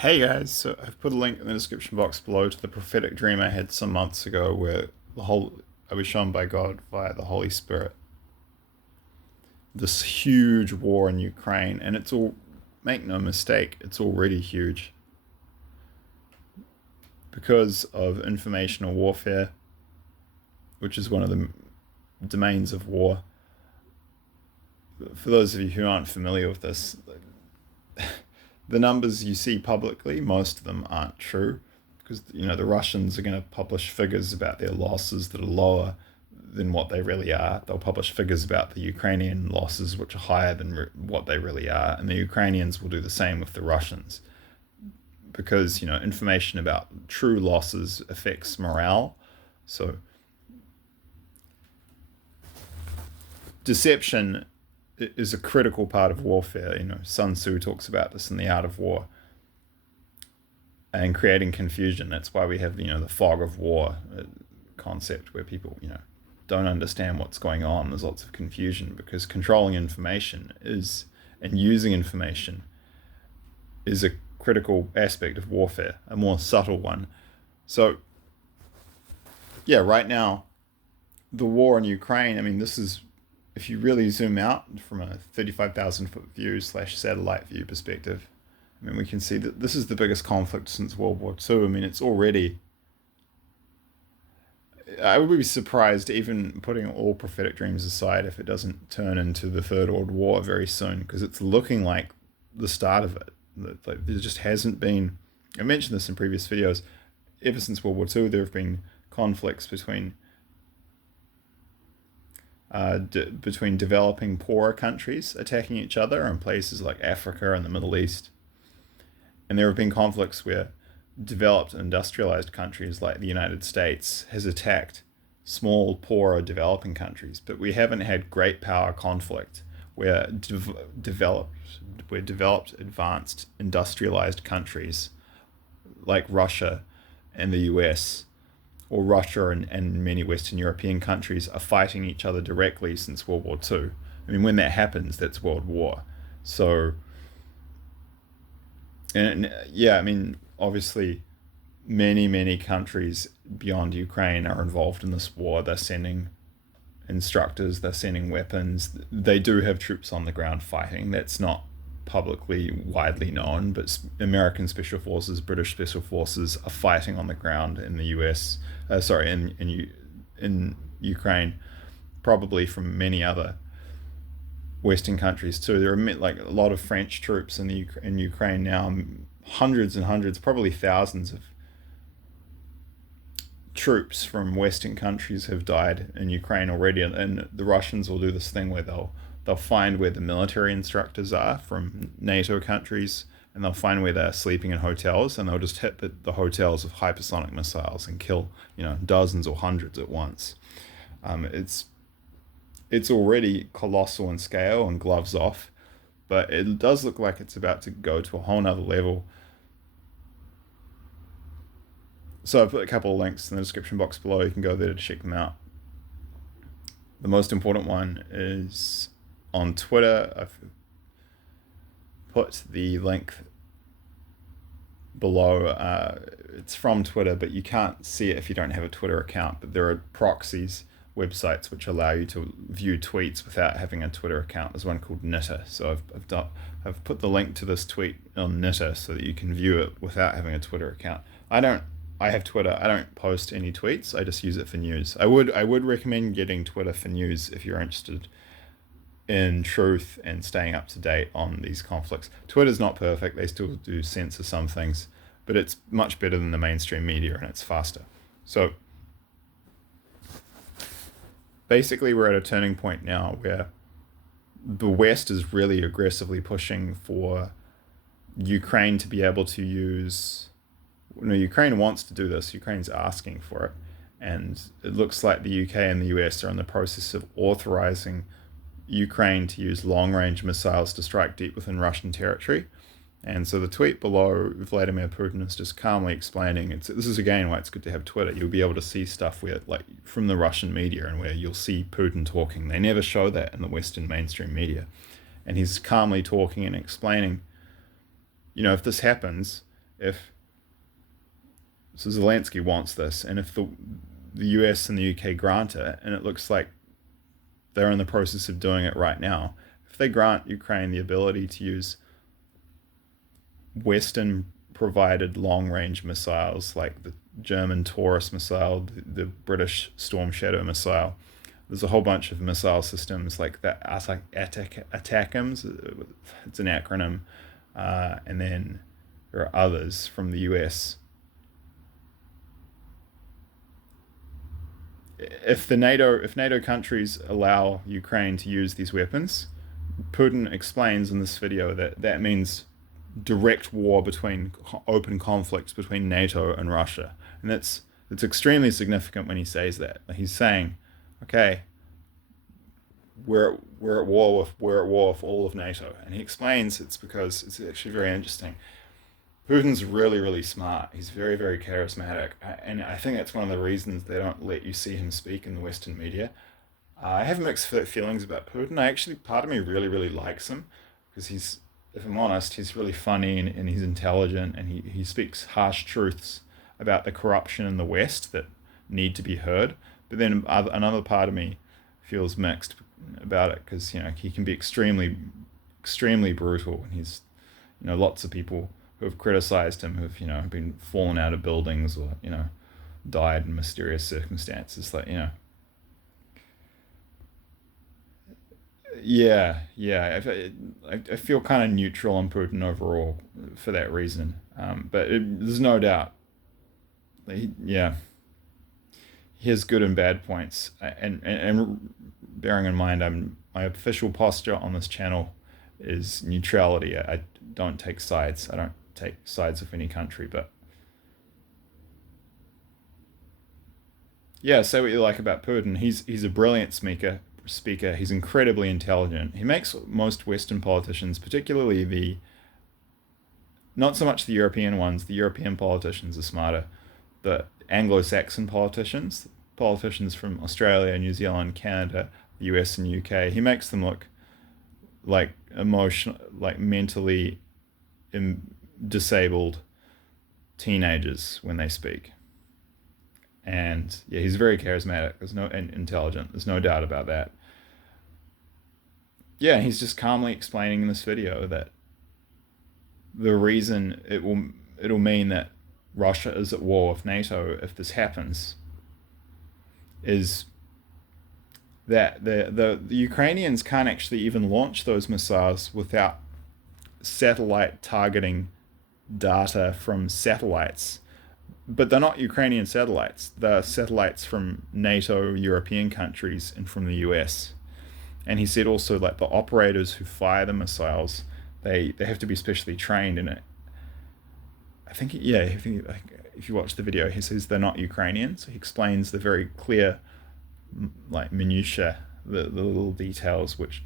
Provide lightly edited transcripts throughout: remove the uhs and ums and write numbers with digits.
Hey guys, so I've put a link in the description box below to the prophetic dream I had some months ago where I was shown by God via the Holy Spirit this huge war in Ukraine, and it's all, make no mistake, it's already huge because of informational warfare, which is one of the domains of war. For those of you who aren't familiar with this, the numbers you see publicly, most of them aren't true, because the Russians are going to publish figures about their losses that are lower than what they really are. They'll publish figures about the Ukrainian losses which are higher than what they really are, and the Ukrainians will do the same with the Russians, because information about true losses affects morale. So deception is a critical part of warfare. Sun Tzu talks about this in The Art of War, and creating confusion. That's why we have the fog of war concept, where people don't understand what's going on. There's lots of confusion because controlling information and using information is a critical aspect of warfare, a more subtle one. So yeah, right now the war in Ukraine, this is, if you really zoom out from a 35,000 foot view / satellite view perspective, we can see that this is the biggest conflict since World War II. It's already, I would be surprised, even putting all prophetic dreams aside, if it doesn't turn into the Third World War very soon, because it's looking like the start of it. Like, there just hasn't been, I mentioned this in previous videos, ever since World War II, there have been conflicts between developing poorer countries attacking each other in places like Africa and the Middle East. And there have been conflicts where developed industrialized countries like the United States has attacked small, poorer, developing countries. But we haven't had great power conflict where developed, advanced, industrialized countries like Russia and the US, or Russia and many Western European countries, are fighting each other directly since World War II. When that happens, that's World War. So, and yeah, obviously, many countries beyond Ukraine are involved in this war. They're sending instructors, they're sending weapons. They do have troops on the ground fighting. That's not publicly widely known, but American special forces, British special forces are fighting on the ground in the US, in Ukraine, probably from many other Western countries too. There are like a lot of French troops in Ukraine now. Hundreds and hundreds, probably thousands of troops from Western countries have died in Ukraine already, and the Russians will do this thing where they'll find where the military instructors are from NATO countries, and they'll find where they're sleeping in hotels, and they'll just hit the hotels with hypersonic missiles and kill dozens or hundreds at once. It's already colossal in scale and gloves off, but it does look like it's about to go to a whole nother level. So I've put a couple of links in the description box below. You can go there to check them out. The most important one is on Twitter. I've put the link below. It's from Twitter, but you can't see it if you don't have a Twitter account. But there are proxies, websites, which allow you to view tweets without having a Twitter account. There's one called NATO. So I've put the link to this tweet on NATO so that you can view it without having a Twitter account. I have Twitter. I don't post any tweets. I just use it for news. I would recommend getting Twitter for news if you're interested in truth and staying up to date on these conflicts. Twitter's not perfect. They still do censor some things, but it's much better than the mainstream media, and it's faster. So basically, we're at a turning point now where the West is really aggressively pushing for Ukraine to be able to use. Ukraine wants to do this. Ukraine's asking for it. And it looks like the UK and the US are in the process of authorizing Ukraine to use long-range missiles to strike deep within Russian territory. And so the tweet below, Vladimir Putin is just calmly explaining, this is again why it's good to have Twitter. You'll be able to see stuff where, like, from the Russian media, and where you'll see Putin talking. They never show that in the Western mainstream media. And he's calmly talking and explaining, if this happens, if so Zelensky wants this, and if the US and the UK grant it, and it looks like they're in the process of doing it right now, if they grant Ukraine the ability to use Western provided long range missiles like the German Taurus missile, the British Storm Shadow missile, there's a whole bunch of missile systems like that ATACMS, it's an acronym, and then there are others from the US. If NATO countries allow Ukraine to use these weapons, Putin explains in this video that that means direct war between open conflicts between NATO and Russia, and it's extremely significant when he says that. He's saying, okay, we're at war with all of NATO, and he explains it's because it's actually very interesting. Putin's really, really smart. He's very, very charismatic. And I think that's one of the reasons they don't let you see him speak in the Western media. I have mixed feelings about Putin. Part of me really, really likes him because if I'm honest, he's really funny and he's intelligent and he speaks harsh truths about the corruption in the West that need to be heard. But then another part of me feels mixed about it because, he can be extremely, extremely brutal. And he's, lots of people who have criticized him who've been fallen out of buildings or died in mysterious circumstances, like I feel kind of neutral on Putin overall for that reason, but there's no doubt he has good and bad points, and bearing in mind my official posture on this channel is neutrality. I don't take sides. I don't take sides of any country, but say what you like about Putin. He's a brilliant speaker. He's incredibly intelligent. He makes most Western politicians, particularly not so much the European ones. The European politicians are smarter. The Anglo-Saxon politicians from Australia, New Zealand, Canada, the US, and UK. He makes them look like mentally disabled teenagers when they speak. And he's very charismatic. And intelligent. There's no doubt about that. He's just calmly explaining in this video that the reason it'll mean that Russia is at war with NATO if this happens is that the Ukrainians can't actually even launch those missiles without satellite targeting data from satellites. But they're not Ukrainian satellites. They're satellites from NATO, European countries, and from the US. And he said also, like, the operators who fire the missiles, they have to be specially trained in it. I think if you watch the video, he says they're not Ukrainian. So he explains the very clear, minutiae, the little details which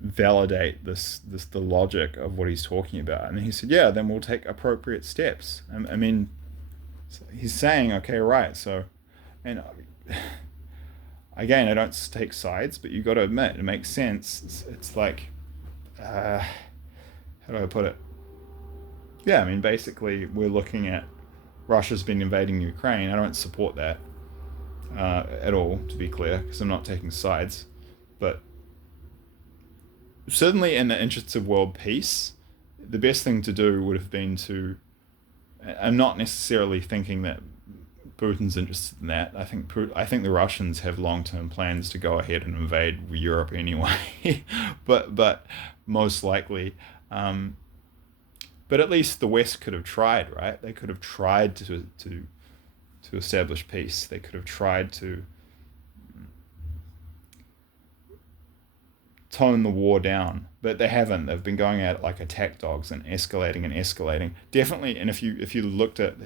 validate the logic of what he's talking about. And then he said, then we'll take appropriate steps. I mean, he's saying, okay, right. So, and again, I don't take sides, but you got to admit, it makes sense. It's like, how do I put it? Basically, we're looking at Russia's been invading Ukraine. I don't support that at all, to be clear, because I'm not taking sides. But certainly in the interests of world peace, the best thing to do would have been to... I'm not necessarily thinking that Putin's interested in that. I think the Russians have long-term plans to go ahead and invade Europe anyway, but most likely... but at least the West could have tried, right? They could have tried to establish peace. They could have tried to tone the war down, but they haven't. They've been going at it like attack dogs and escalating. Definitely, and if you've looked at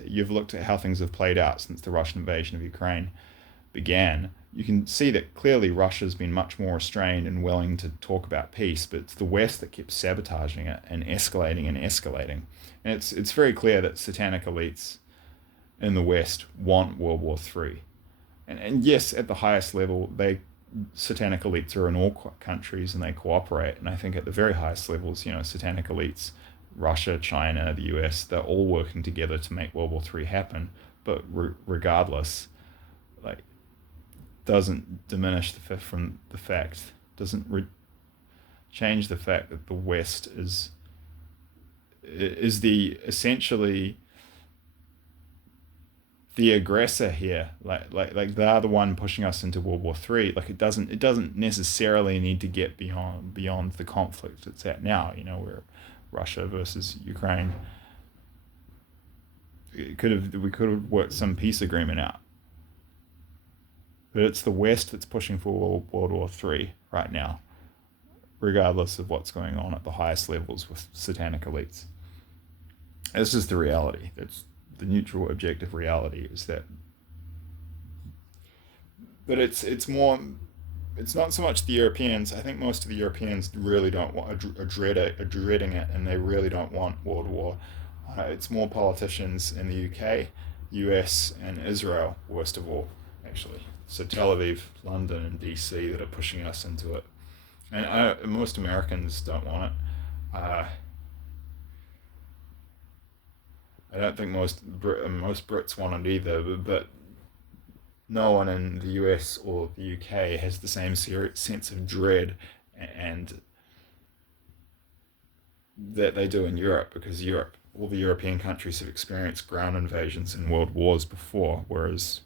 how things have played out since the Russian invasion of Ukraine began, you can see that clearly Russia's been much more restrained and willing to talk about peace, but it's the West that keeps sabotaging it and escalating. And it's very clear that satanic elites in the West want World War III. And yes, at the highest level, satanic elites are in all countries and they cooperate. And I think at the very highest levels, satanic elites Russia, China, the US, they're all working together to make World War III happen. But regardless, like, doesn't diminish from the fact, doesn't change the fact that the West is the essentially the aggressor here. Like they're the one pushing us into World War III. Like it doesn't necessarily need to get beyond the conflict it's at now. Where Russia versus Ukraine. We could have worked some peace agreement out. But it's the West that's pushing for World War III right now, regardless of what's going on at the highest levels with satanic elites. This is the reality. That's the neutral, objective reality. Is that? But it's more. It's not so much the Europeans. I think most of the Europeans really don't want are dreading it, and they really don't want World War. It's more politicians in the UK, US, and Israel, worst of all, actually. So Tel Aviv, London, and DC that are pushing us into it. And most Americans don't want it. I don't think most Brits want it either, but no one in the US or the UK has the same sense of dread and that they do in Europe, because all the European countries have experienced ground invasions and world wars before, whereas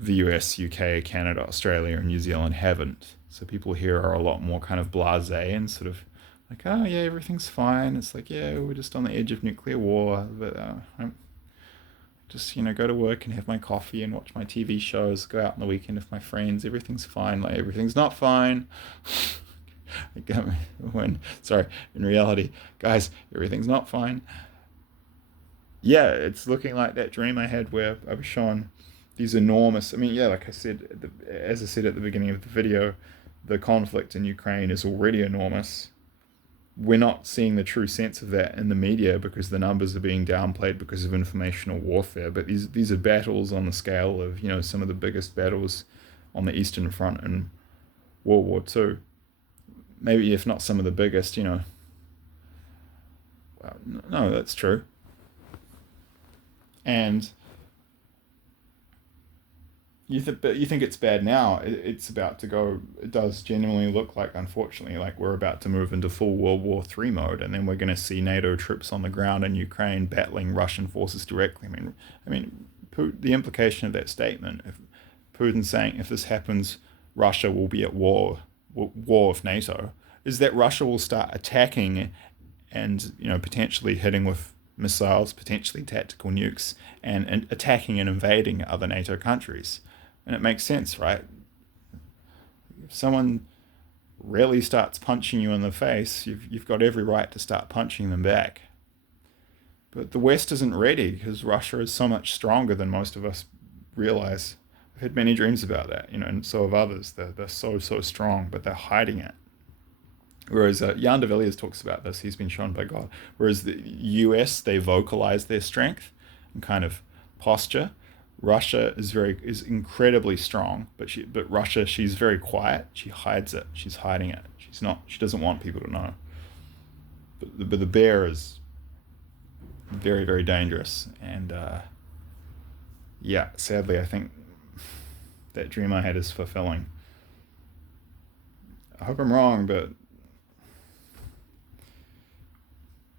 the US, UK, Canada, Australia, and New Zealand haven't. So people here are a lot more kind of blasé and sort of like, oh yeah, everything's fine. It's like, yeah, we're just on the edge of nuclear war, but I'm just, go to work and have my coffee and watch my TV shows, go out on the weekend with my friends. Everything's fine. Like, everything's not fine. In reality, guys, everything's not fine. Yeah, it's looking like that dream I had where I was shown these enormous, like I said, as I said at the beginning of the video, the conflict in Ukraine is already enormous. We're not seeing the true sense of that in the media because the numbers are being downplayed because of informational warfare. But these are battles on the scale of, some of the biggest battles on the Eastern Front in World War II. Maybe if not some of the biggest, Well, no, that's true. And you think it's bad now. It's about to go. It does genuinely look like, unfortunately, like we're about to move into full World War III mode, and then we're going to see NATO troops on the ground in Ukraine battling Russian forces directly. The implication of that statement, if Putin's saying if this happens, Russia will be at war with NATO, is that Russia will start attacking and potentially hitting with missiles, potentially tactical nukes, and attacking and invading other NATO countries. And it makes sense, right? If someone really starts punching you in the face, you've got every right to start punching them back. But the West isn't ready because Russia is so much stronger than most of us realize. I've had many dreams about that, and so have others. They're so strong, but they're hiding it. Whereas Jan de Villiers talks about this, he's been shown by God. Whereas the US, they vocalize their strength and kind of posture. Russia is incredibly strong, but Russia, she's very quiet. She hides it. She's hiding it. She doesn't want people to know. But the bear is very, very dangerous. And sadly, I think that dream I had is fulfilling. I hope I'm wrong, but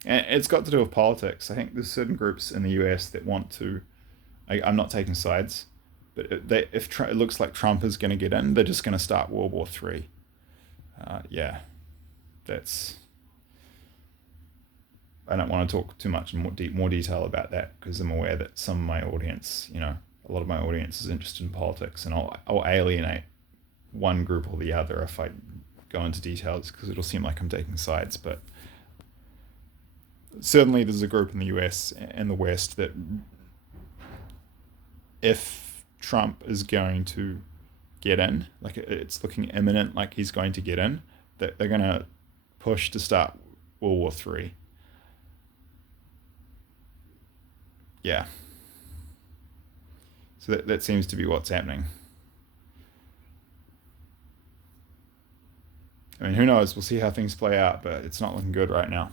and it's got to do with politics. I think there's certain groups in the US that want to. I'm not taking sides, but if it looks like Trump is going to get in, they're just going to start World War III. That's. I don't want to talk too much in more detail about that because I'm aware that some of my audience, a lot of my audience is interested in politics, and I'll alienate one group or the other if I go into details because it'll seem like I'm taking sides. But certainly there's a group in the US and the West that if Trump is going to get in, like it's looking imminent, like he's going to get in, that they're going to push to start World War III. Yeah. So that seems to be what's happening. Who knows? We'll see how things play out, but it's not looking good right now.